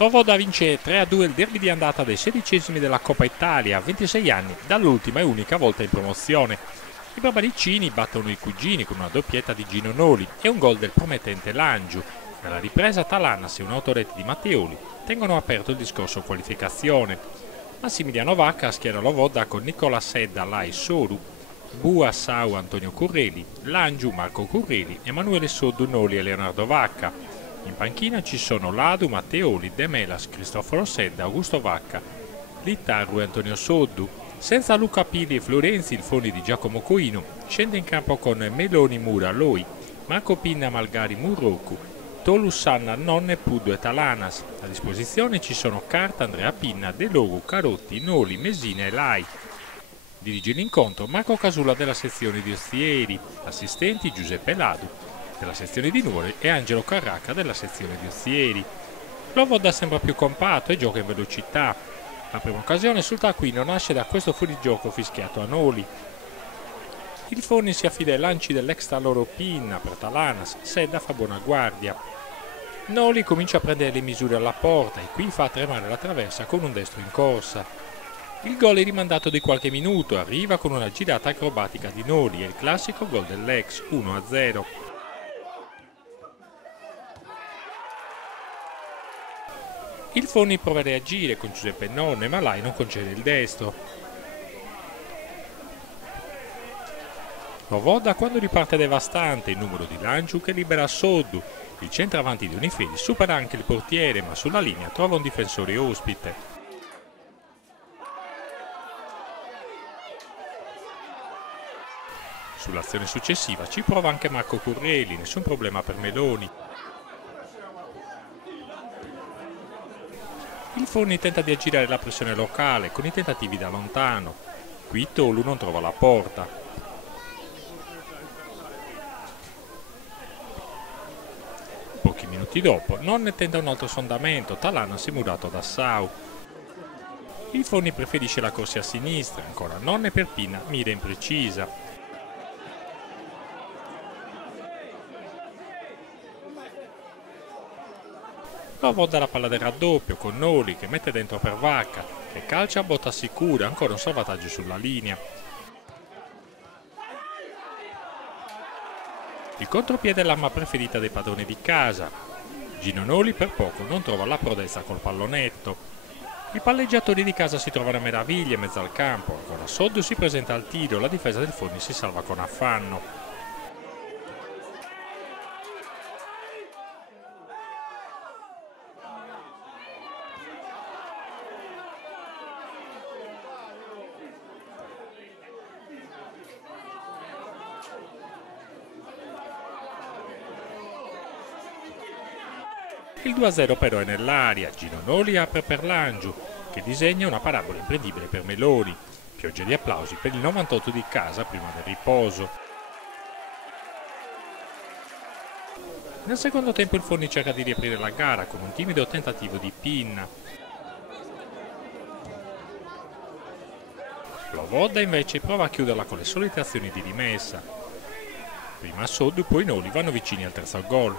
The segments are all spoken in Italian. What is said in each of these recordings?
Lovoda vince 3-2 il derby di andata dei 16esimi della Coppa Italia, a 26 anni dall'ultima e unica volta in promozione. I barbaricini battono i cugini con una doppietta di Gino Noli e un gol del promettente Langiu. Nella ripresa Talanas e un autorete di Matteoli tengono aperto il discorso qualificazione. Massimiliano Vacca schiera Lovoda con Nicola Sedda, Lai Soru, Bua Sau Antonio Curreli, Langiu Marco Curreli, Emanuele Soddu Noli e Leonardo Vacca. In panchina ci sono Ladu, Matteoli, De Melas, Cristoforo Sedda, Augusto Vacca, Littarru e Antonio Soddu. Senza Luca Pili e Florenzi, il fondi di Giacomo Coino scende in campo con Meloni Mura Loi, Marco Pinna Malgari Murroku, Tolu Sanna Nonne Puddo e Talanas. A disposizione ci sono Carta, Andrea Pinna, De Logu, Carotti, Noli, Mesina e Lai. Dirige l'incontro Marco Casula della sezione di Ostieri, assistenti Giuseppe Ladu della sezione di Nuore e Angelo Carracca della sezione di Ostieri. Lovoda sembra più compatto e gioca in velocità. La prima occasione sul taccuino nasce da questo fuorigioco fischiato a Noli. Il Forni si affida ai lanci dell'extra loro Pinna per Talanas, Sedda fa buona guardia. Noli comincia a prendere le misure alla porta e qui fa tremare la traversa con un destro in corsa. Il gol è rimandato di qualche minuto, arriva con una girata acrobatica di Noli e il classico gol dell'ex 1-0. Il Forni prova a reagire con Giuseppe Nonne, ma Lai non concede il destro. Lovoda quando riparte devastante il numero di Langiu che libera Soddu. Il centravanti di Onifedi supera anche il portiere, ma sulla linea trova un difensore ospite. Sull'azione successiva ci prova anche Marco Curreli, nessun problema per Meloni. Il Forni tenta di aggirare la pressione locale con i tentativi da lontano. Qui Tolu non trova la porta. Pochi minuti dopo, Nonne tenta un altro sondamento, Talanas è murato da Sau. Il Forni preferisce la corsia a sinistra, ancora Nonne per Pinna, mira imprecisa. Lovoda la palla del raddoppio con Noli che mette dentro per Vacca, che calcia a botta sicura, ancora un salvataggio sulla linea. Il contropiede è l'arma preferita dei padroni di casa. Gino Noli per poco non trova la prodezza col pallonetto. I palleggiatori di casa si trovano a meraviglia in mezzo al campo, ancora Soddu si presenta al tiro, la difesa del Forni si salva con affanno. Il 2-0 però è nell'aria, Gino Noli apre per Langiu, che disegna una parabola imprendibile per Meloni. Pioggia di applausi per il 98 di casa prima del riposo. Nel secondo tempo il Forni cerca di riaprire la gara con un timido tentativo di Pinna. Lovoda invece prova a chiuderla con le solite azioni di rimessa. Prima Soddu, poi Noli vanno vicini al terzo gol.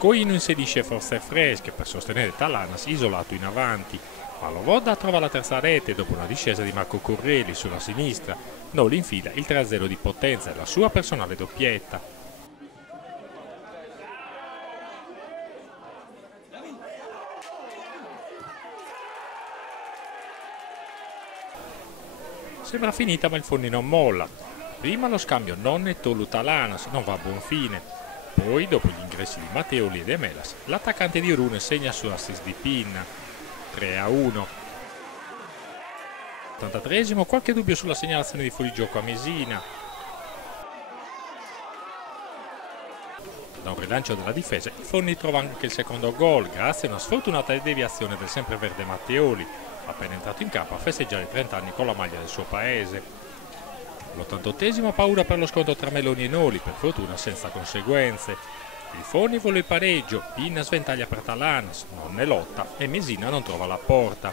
Coino inserisce forze fresche per sostenere Talanas isolato in avanti, ma Lovoda trova la terza rete dopo una discesa di Marco Curreli sulla sinistra. Noli infila il 3-0 di potenza e la sua personale doppietta. Sembra finita ma il Forni non molla. Prima lo scambio Nonne Tolu Talanas non va a buon fine. Poi, dopo gli ingressi di Matteoli e De Melas, l'attaccante di Rune segna su assist di Pinna, 3-1. 83esimo, qualche dubbio sulla segnalazione di fuorigioco a Mesina. Da un rilancio della difesa, il Forni trova anche il secondo gol, grazie a una sfortunata deviazione del sempreverde Matteoli, appena entrato in campo a festeggiare i 30 anni con la maglia del suo paese. All'88esimo paura per lo scontro tra Meloni e Noli, per fortuna senza conseguenze. Il Forni vuole il pareggio, Pinna sventaglia per Talanas, non ne lotta e Mesina non trova la porta.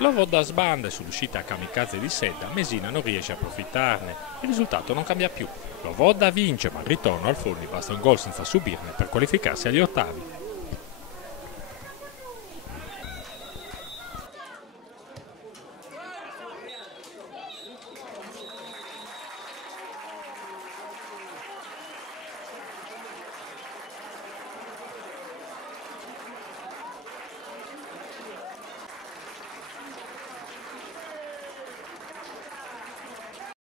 Lovodda sbanda e sull'uscita kamikaze di Sedda Mesina non riesce a approfittarne. Il risultato non cambia più. Lovodda vince, ma al ritorno al Forlì basta un gol senza subirne per qualificarsi agli ottavi.